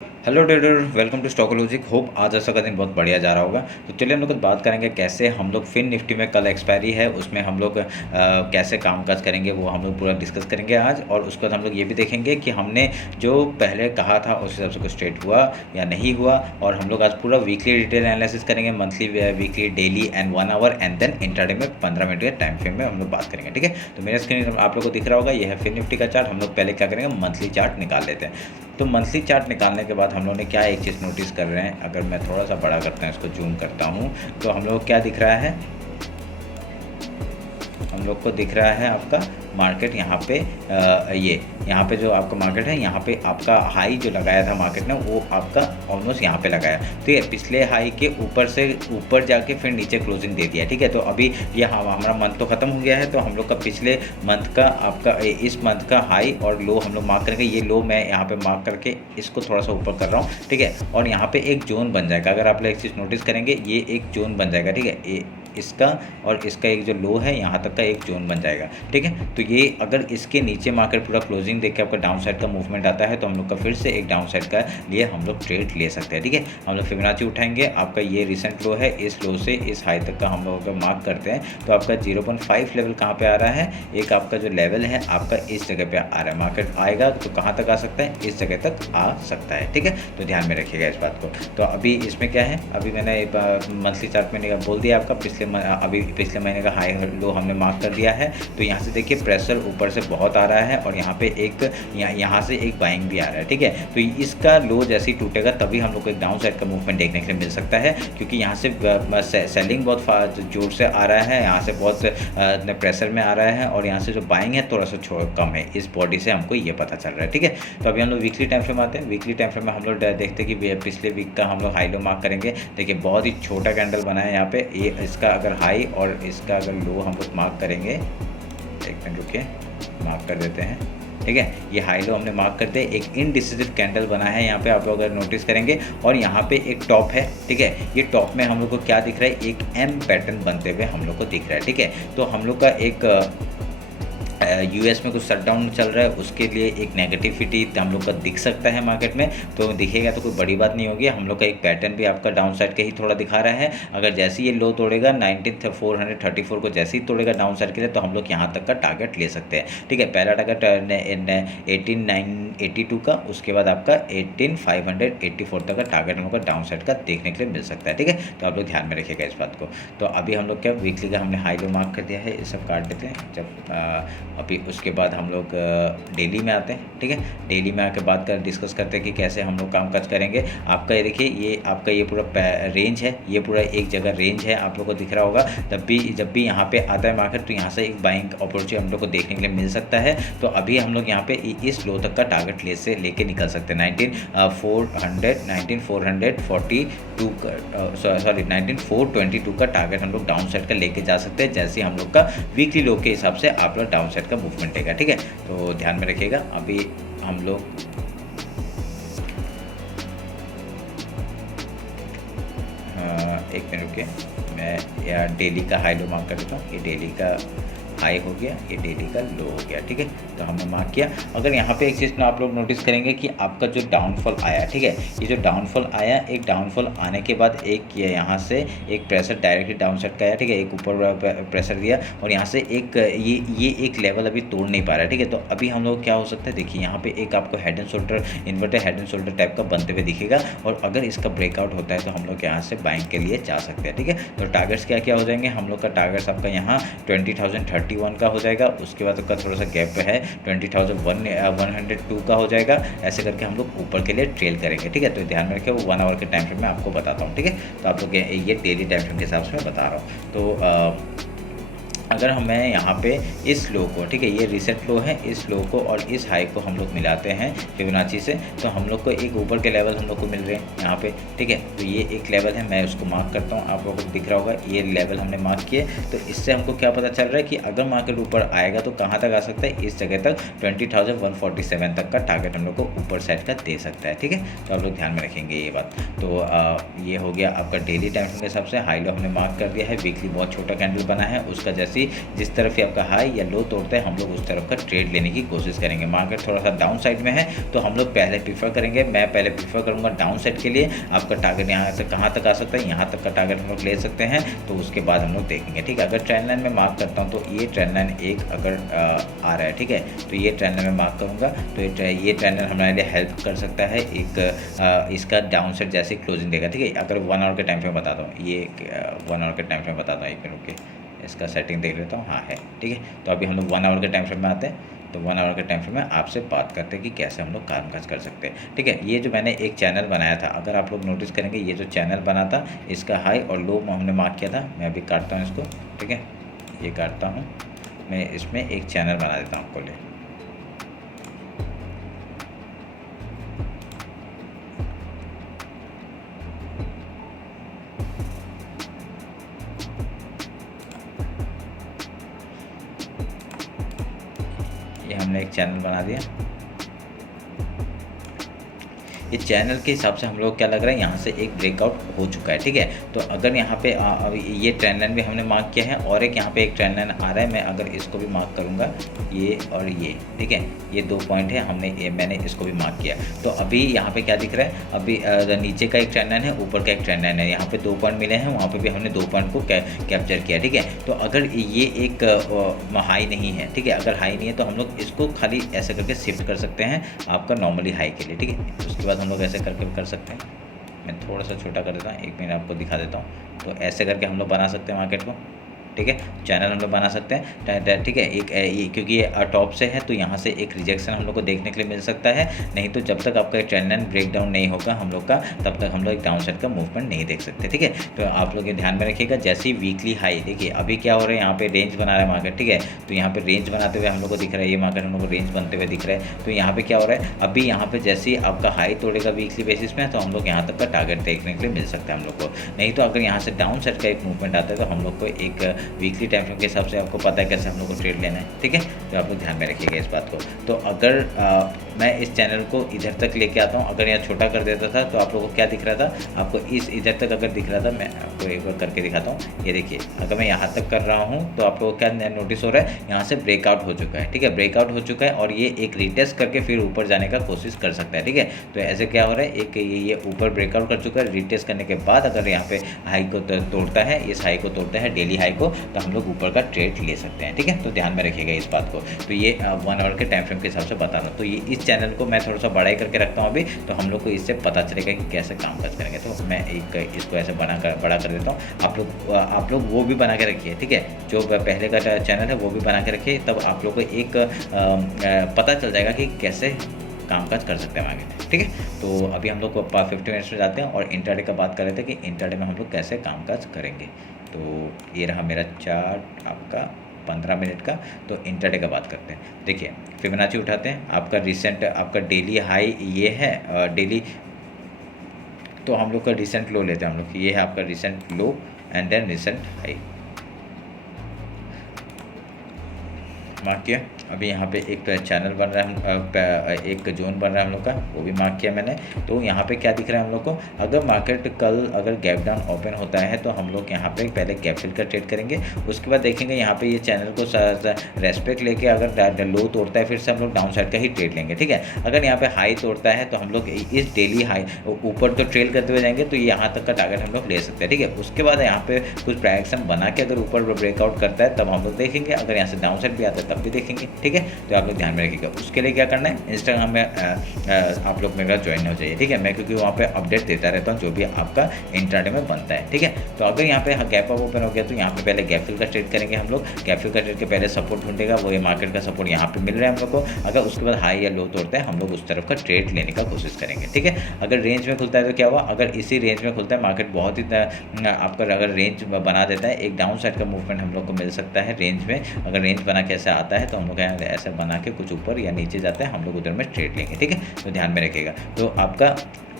Hello trader, welcome to Stockologic. Hope आज ऐसा का दिन बहुत बढ़िया जा रहा होगा। तो चलिए हम लोग बात करेंगे कैसे हम लोग फिन निफ्टी में कल एक्सपायरी है उसमें हम लोग कैसे कामकाज करेंगे, वो हम लोग पूरा डिस्कस करेंगे आज। और उसके बाद हम लोग ये भी देखेंगे कि हमने जो पहले कहा था उस हिसाब से कुछ स्ट्रेट हुआ या नहीं हुआ। और हम लोग आज पूरा वीकली डिटेल एनालिसिस करेंगे, monthly, weekly, daily and 1 hour and then intraday में 15 मिनट के टाइम फ्रेम में हम लोग बात करेंगे। ठीक है, तो मेरे स्क्रीन आप लोग को दिख रहा होगा, यह है फिन निफ्टी का चार्ट। हम लोग पहले क्या करेंगे, मंथली चार्ट निकाल लेते हैं। तो मंथली चार्ट निकालने के बाद हम लोग ने क्या एक चीज़ नोटिस कर रहे हैं, अगर मैं थोड़ा सा बड़ा करता हूँ, इसको जूम करता हूँ, तो हम लोग क्या दिख रहा है, हम लोग को दिख रहा है आपका मार्केट यहाँ पे यहाँ पे जो आपका मार्केट है, यहाँ पे आपका हाई जो लगाया था मार्केट ने वो आपका ऑलमोस्ट यहाँ पे लगाया। तो ये पिछले हाई के ऊपर से ऊपर जाके फिर नीचे क्लोजिंग दे दिया। ठीक है, तो अभी ये हमारा मंथ तो ख़त्म हो गया है, तो हम लोग का पिछले मंथ का आपका इस मंथ का हाई और लो हम लोग मार्क करेंगे। ये लो मैं यहाँ पे मार्क करके इसको थोड़ा सा ऊपर कर रहा हूँ। ठीक है, और यहाँ पे एक जोन बन जाएगा। अगर आप लोग एक चीज़ नोटिस करेंगे, ये एक जोन बन जाएगा। ठीक है, इसका और इसका एक जो लो है यहाँ तक का एक जोन बन जाएगा। ठीक है, तो ये अगर इसके नीचे मार्केट पूरा क्लोजिंग देख के आपका डाउन साइड का मूवमेंट आता है, तो हम लोग का फिर से एक डाउन साइड का लिए हम लोग ट्रेड ले सकते हैं। ठीक है, हम लोग फिबोनाची उठाएंगे। आपका ये रिसेंट लो है, इस लो से इस हाई तक का हम लोग अगर मार्क करते हैं तो आपका 0.5 लेवल कहाँ पे आ रहा है, एक आपका जो लेवल है आपका इस जगह पे आ रहा है। मार्केट आएगा तो कहाँ तक आ सकता है, इस जगह तक आ सकता है। ठीक है, तो ध्यान में रखिएगा इस बात को। तो अभी इसमें क्या है, अभी मैंने मंथली चार्ट में बोल दिया आपका अभी पिछले महीने का हाई लो हमने मार्क कर दिया है। तो यहाँ से देखिए प्रेशर ऊपर से बहुत आ रहा है और यहाँ पे एक यहाँ से एक बाइंग भी आ रहा है। ठीक है, तो इसका लो जैसे ही टूटेगा तभी हम लोग को एक डाउन साइड का मूवमेंट देखने के लिए मिल सकता है, क्योंकि यहाँ से सेलिंग बहुत जोर से आ रहा है, यहाँ से बहुत प्रेशर में आ रहा है और यहाँ से जो बाइंग है थोड़ा सा कम है। इस बॉडी से हमको ये पता चल रहा है। ठीक है, तो अभी हम लोग वीकली टाइम फ्रेम आते हैं। वीकली टाइम फ्रेम में हम लोग देखते हैं कि पिछले वीक का हम लोग हाई लो मार्क करेंगे। देखिए बहुत ही छोटा कैंडल बना है यहाँ पे, ये इसका अगर हाई और इसका अगर लो हम लोग मार्क करेंगे, एक मिनट रुकिए, मार्क कर देते हैं। ठीक है, ये हाई लो हमने मार्क कर दिया, एक इनडिसिसिव कैंडल बना है यहाँ पे, आप लोग अगर नोटिस करेंगे। और यहाँ पे एक टॉप है। ठीक है, ये टॉप में हम लोग को क्या दिख रहा है, एक एम पैटर्न बनते हुए हम लोग को दिख रहा है। ठीक है, तो हम लोग का एक यूएस में कुछ शटडाउन चल रहा है, उसके लिए एक नेगेटिविटी हम लोग का दिख सकता है मार्केट में। तो दिखेगा तो कोई बड़ी बात नहीं होगी। हम लोग का एक पैटर्न भी आपका डाउन साइड का ही थोड़ा दिखा रहा है। अगर जैसे ये लो तोड़ेगा 19434 को जैसे ही तोड़ेगा डाउन साइड के लिए, तो हम लोग यहाँ तक का टारगेट ले सकते हैं। ठीक है, पहला टारगेट 18982 का, उसके बाद आपका 18584 तक का टारगेट हम लोग का डाउन साइड का देखने के लिए मिल सकता है। ठीक है, तो आप लोग ध्यान में रखिएगा इस बात को। तो अभी हम लोग क्या वीकली का हमने हाई लो मार्क कर दिया है, ये सब काट देते हैं। जब अभी उसके बाद हम लोग डेली में आते हैं। ठीक है, डेली में आके बात कर डिस्कस करते हैं कि कैसे हम लोग कामकाज करेंगे। आपका ये देखिए, ये आपका ये पूरा रेंज है, ये पूरा एक जगह रेंज है, आप लोग को दिख रहा होगा। जब भी यहाँ पे आता है मार्केट, तो यहाँ से एक बाइंग अपॉर्चुनिटी हम लोग को देखने के लिए मिल सकता है। तो अभी हम लोग यहाँ पे इस लो तक का टारगेट लेके निकल सकते हैं। 19422 का टारगेट हम लोग डाउन साइड का लेके जा सकते हैं, जैसे हम लोग का वीकली लो के हिसाब से आप लोग डाउन साइड का मूवमेंट देगा। ठीक है, तो ध्यान में रखिएगा। अभी हम लोग एक मिनट रुकिए, मैं यार डेली का हाई लो मार्क कर देता हूँ। ये डेली का हाई हो गया, ये डेली का लो हो गया। ठीक है, तो हमने मार्क किया। अगर यहाँ पे एक चीज़ ना आप लोग नोटिस करेंगे कि आपका जो डाउनफॉल आया, ठीक है, ये जो डाउनफॉल आया, एक डाउनफॉल आने के बाद एक यहाँ से एक प्रेशर डायरेक्टली डाउन साइड का आया। ठीक है, एक ऊपर प्रेशर दिया और यहाँ से एक ये एक लेवल अभी तोड़ नहीं पा रहा है। ठीक है, तो अभी हम लोग क्या हो सकता है, देखिए यहाँ पे एक आपको head and shoulder, inverted head and shoulder type का बनते हुए दिखेगा। और अगर इसका ब्रेकआउट होता है तो हम लोग यहाँ से बाइंग के लिए जा सकते हैं। ठीक है, तो टारगेट्स क्या क्या हो जाएंगे, हम लोग का टारगेट्स आपका यहाँ 20,031 का हो जाएगा। उसके बाद आपका थोड़ा सा गैप है, 20,102 का हो जाएगा। ऐसे करके हम लोग ऊपर के लिए ट्रेल करेंगे। ठीक है, तो ध्यान में रखिए, वो 1 आवर के टाइम फ्रेम में आपको बताता हूँ। ठीक है, तो आप लोग ये डेली टाइम फ्रेम के हिसाब से मैं बता रहा हूँ। तो अगर मैं यहाँ पे इस लो को, ठीक है, ये रिसेंट लो है, इस लो को और इस हाई को हम लोग मिलाते हैं फिबोनाची से, तो हम लोग को एक ऊपर के लेवल हम लोग को मिल रहे हैं यहाँ पे। ठीक है, तो ये एक लेवल है, मैं उसको मार्क करता हूँ, आप लोगों को दिख रहा होगा ये लेवल हमने मार्क किए। तो इससे हमको क्या पता चल रहा है कि अगर मार्केट ऊपर आएगा तो कहाँ तक आ सकता है, इस जगह तक 20,147 तक का टारगेट हम लोग को ऊपर साइड का दे सकता है। ठीक है, तो आप लोग ध्यान में रखेंगे ये बात। तो ये हो गया आपका डेली टाइम फ्रेम के हिसाब से। हाई लो हमने मार्क कर दिया है, वीकली बहुत छोटा कैंडल बना है, उसका जैसे जैसी जिस तरफ ही आपका हाई या लो तोड़ता है हम लोग उस तरफ का ट्रेड लेने की कोशिश करेंगे। मार्केट थोड़ा सा डाउन साइड में है तो हम लोग पहले प्रीफर करेंगे, मैं पहले प्रीफर करूँगा डाउन साइड के लिए। आपका टारगेट यहाँ से कहाँ तक आ सकता है, यहाँ तक का टारगेट हम लोग ले सकते हैं, तो उसके बाद हम लोग देखेंगे। ठीक है, अगर ट्रेंड लाइन में मार्क करता हूँ तो ये ट्रेंड लाइन एक अगर आ रहा है, ठीक है, तो ये ट्रेंड लाइन में मार्क करूँगा तो ये ट्रेंड लाइन हमारे लिए हेल्प कर सकता है। एक इसका डाउन साइड जैसे क्लोजिंग देगा। ठीक है, अगर 1 आवर के टाइम फ्रेम बताता हूँ, ये 1 आवर के टाइम फ्रेम बताता हूँ, एक मिनट रुक के इसका सेटिंग देख लेता हूँ। हाँ है, ठीक है। तो अभी हम लोग 1 आवर के टाइम फ्रेम में आते हैं, तो 1 आवर के टाइम फ्रेम में आपसे बात करते हैं कि कैसे हम लोग कामकाज कर सकते हैं। ठीक है, ये जो मैंने एक चैनल बनाया था, अगर आप लोग नोटिस करेंगे ये जो चैनल बना था इसका हाई और लो हमने मार्क किया था। मैं अभी काटता हूँ इसको, ठीक है, ये काटता हूँ, मैं इसमें एक चैनल बना देता हूँ आपको लिए। ये हमने एक चैनल बना दिया। इस चैनल के हिसाब से हम लोग क्या लग रहा है, यहाँ से एक ब्रेकआउट हो चुका है। ठीक है, तो अगर यहाँ पे ये ट्रेंड लाइन भी हमने मार्क किया है और एक यहाँ पे एक ट्रेंड लाइन आ रहा है, मैं अगर इसको भी मार्क करूँगा, ये और ये, ठीक है, ये 2 पॉइंट है, मैंने इसको भी मार्क किया। तो अभी यहाँ पे क्या दिख रहा है, अभी नीचे का एक ट्रेंड लाइन है, ऊपर का एक ट्रेंड लाइन है, यहाँ पे 2 पॉइंट मिले हैं, वहाँ पे भी हमने 2 पॉइंट को कैप्चर किया। ठीक है, तो अगर ये एक हाई नहीं है, ठीक है, अगर हाई नहीं है तो हम लोग इसको खाली ऐसे करके शिफ्ट कर सकते हैं आपका नॉर्मली हाई के लिए। ठीक है, उसके बाद हम लोग ऐसे करके कर सकते हैं। मैं थोड़ा सा छोटा कर देता हूँ, एक मिनट आपको दिखा देता हूँ। तो ऐसे करके हम लोग बना सकते हैं मार्केट को। ठीक है, चैनल हम लोग बना सकते हैं। ठीक है, एक क्योंकि ये टॉप से है तो यहाँ से एक रिजेक्शन हम लोग को देखने के लिए मिल सकता है। नहीं तो जब तक आपका ट्रेंड लाइन ब्रेक डाउन नहीं होगा हम लोग का, तब तक हम लोग एक डाउन साइड का मूवमेंट नहीं देख सकते। ठीक है, तो आप लोग ये ध्यान में रखिएगा। जैसे ही वीकली हाई, देखिए अभी क्या हो रहा है, यहाँ पे रेंज बना रहा है मार्केट। ठीक है, तो यहाँ पे रेंज बनाते हुए हम लोग को दिख रहा है, ये मार्केट हम लोग को रेंज बनते हुए दिख रहा है। तो यहाँ पे क्या हो रहा है, अभी यहाँ पे जैसे ही आपका हाई तोड़ेगा वीकली बेसिस में, तो हम लोग यहाँ तक का टारगेट देखने के लिए मिल सकता है हम लोग को। नहीं तो अगर यहाँ से डाउन साइड का एक मूवमेंट आता है तो हम लोग को एक वीकली टाइम फ्रेम के हिसाब से आपको पता है कैसे हम लोग को ट्रेड लेना है। ठीक है, तो आप लोग ध्यान में रखिएगा इस बात को। तो अगर मैं इस चैनल को इधर तक लेके आता हूँ, अगर यहाँ छोटा कर देता था तो आप लोगों को क्या दिख रहा था, आपको इधर तक अगर दिख रहा था, मैं आपको एक बार करके दिखाता हूँ। ये देखिए, अगर मैं यहाँ तक कर रहा हूँ तो आप लोगों को क्या नोटिस हो रहा है, यहाँ से ब्रेकआउट हो चुका है। ठीक है, ब्रेकआउट हो चुका है और ये एक रिटेस्ट करके फिर ऊपर जाने का कोशिश कर सकता है। ठीक है, तो ऐसे क्या हो रहा है, एक ये ऊपर ब्रेकआउट कर चुका है, रिटेस्ट करने के बाद अगर यहाँ पे हाई को तोड़ता है, इस हाई को तोड़ता है, डेली हाई को, तो हम लोग ऊपर का ट्रेड ले सकते हैं। ठीक है, तो ध्यान में रखिएगा इस बात को। तो ये 1 आवर के टाइम फ्रेम के हिसाब से बता रहा हूँ। तो ये इस चैनल को मैं थोड़ा सा बड़ा ही करके रखता हूँ अभी, तो हम लोग को इससे पता चलेगा कि कैसे कामकाज करेंगे। तो मैं इसको ऐसे बड़ा कर देता हूँ। आप लोग वो भी बना के रखिए। ठीक है, जो पहले का चैनल है वो भी बना के रखिए, तब आप लोग को एक पता चल जाएगा कि कैसे कामकाज कर सकते हैं मार्केट। ठीक है, तो अभी हम लोग 50 मिनट्स में जाते हैं और इंट्राडे का बात कर रहे थे कि इंट्राडे में हम लोग कैसे कामकाज करेंगे। तो ये रहा मेरा चार्ट आपका 15 मिनट का। तो इंट्राडे का बात करते हैं। देखिए, फिबोनाची उठाते हैं, आपका रिसेंट आपका डेली हाई ये है, डेली, तो हम लोग का रिसेंट लो लेते हैं हम लोग, ये है आपका recent low and then recent high mark किया। अभी यहाँ पे एक चैनल बन रहा है, एक जोन बन रहा है हम लोग का, वो भी मार्क किया मैंने। तो यहाँ पे क्या दिख रहा है हम लोग को, अगर मार्केट कल अगर गैप डाउन ओपन होता है तो हम लोग यहाँ पे पहले गैप फिल का ट्रेड करेंगे। उसके बाद देखेंगे यहाँ पे ये चैनल को रेस्पेक्ट लेके अगर लो तोड़ता है फिर से हम लोग डाउन साइड का ही ट्रेड लेंगे। ठीक है, अगर यहाँ पे हाई तोड़ता है तो हम लोग इस डेली हाई ऊपर तो ट्रेल करते हुए जाएंगे, तो यहाँ तक का टारगेट हम लोग ले सकते हैं। ठीक है, उसके बाद यहाँ पे कुछ प्राइस बना के अगर ऊपर ब्रेकआउट करता है तब हम लोग देखेंगे, अगर यहाँ से डाउन साइड भी आता है तब भी देखेंगे। ठीक है, तो आप लोग ध्यान में रखिएगा। उसके लिए क्या करना है, इंस्टाग्राम में आप लोग मेरे ज्वाइन हो जाइए। ठीक है, मैं क्योंकि वहाँ पे अपडेट देता रहता हूँ जो भी आपका इंट्राडे में बनता है। ठीक है, तो अगर यहाँ पे गैप अप ओपन हो गया तो यहाँ पे पहले गैप फिल का ट्रेड करेंगे हम लोग। गैप फिल का ट्रेड के पहले सपोर्ट ढूंढेगा, वो ये मार्केट का सपोर्ट यहाँ पे मिल रहा है हम लोग को। अगर उसके बाद हाई या लो तोड़ता है हम लोग उस तरफ का ट्रेड लेने का कोशिश करेंगे। ठीक है, अगर रेंज में खुलता है तो क्या हुआ, अगर इसी रेंज में खुलता है मार्केट बहुत ही आपका अगर रेंज बना देता है, एक डाउन साइड का मूवमेंट हम लोग को मिल सकता है रेंज में। अगर रेंज बना के ऐसे आता है तो हम लोग ऐसे बना के कुछ ऊपर या नीचे जाता है, हम लोग उधर में ट्रेड लेंगे। ठीक है, तो ध्यान में रखिएगा। तो आपका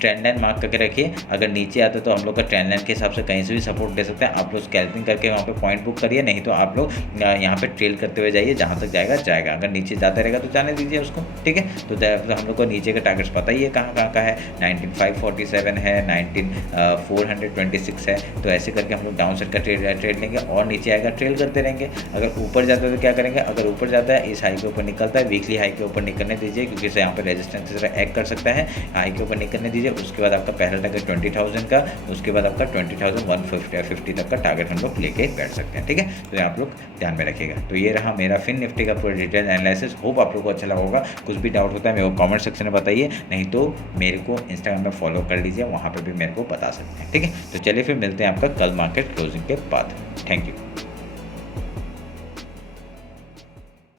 ट्रेंड लाइन मार्क करके रखिए। अगर नीचे आता है तो हम लोग का ट्रेंड लाइन के हिसाब से कहीं से भी सपोर्ट ले सकते हैं। आप लोग स्कैल्पिंग करके वहाँ पे पॉइंट बुक करिए, नहीं तो आप लोग यहाँ पे ट्रेल करते हुए जाइए, जहाँ तक जाएगा। अगर नीचे जाता रहेगा तो जाने दीजिए उसको, ठीक है। तो हम लोग को नीचे का टारगेट्स पता ही है कहाँ का है, 19547 है, 19426 है। तो ऐसे करके हम लोग डाउन साइड का ट्रेड लेंगे और नीचे आएगा ट्रेल करते रहेंगे। अगर ऊपर जाता है तो क्या करेंगे, अगर ऊपर जाता है इस हाई के ऊपर निकलता है, वीकली हाई के ऊपर निकलने दीजिए, क्योंकि इसे यहाँ पे रेजिस्टेंस की तरह एक्ट कर सकता है। हाई के ऊपर निकलने दीजिए। उसके बाद आपका पहला टारगेट 20,000 का, उसके बाद आपका 20,150 तक का टारगेट हम लोग लेके बैठ सकते हैं, ठीक है। तो ये आप लोग ध्यान में रखिएगा। तो ये रहा मेरा फिन निफ्टी का पूरा डिटेल एनालिसिस। होप आप लोग को अच्छा लगा होगा। कुछ भी डाउट होता है मेरे को कमेंट सेक्शन में बताइए, नहीं तो मेरे को इंस्टाग्राम में फॉलो कर लीजिए, वहाँ पर भी मेरे को बता सकते हैं, ठीक है। तो चलिए फिर मिलते हैं आपका कल मार्केट क्लोजिंग के बाद। Thank you.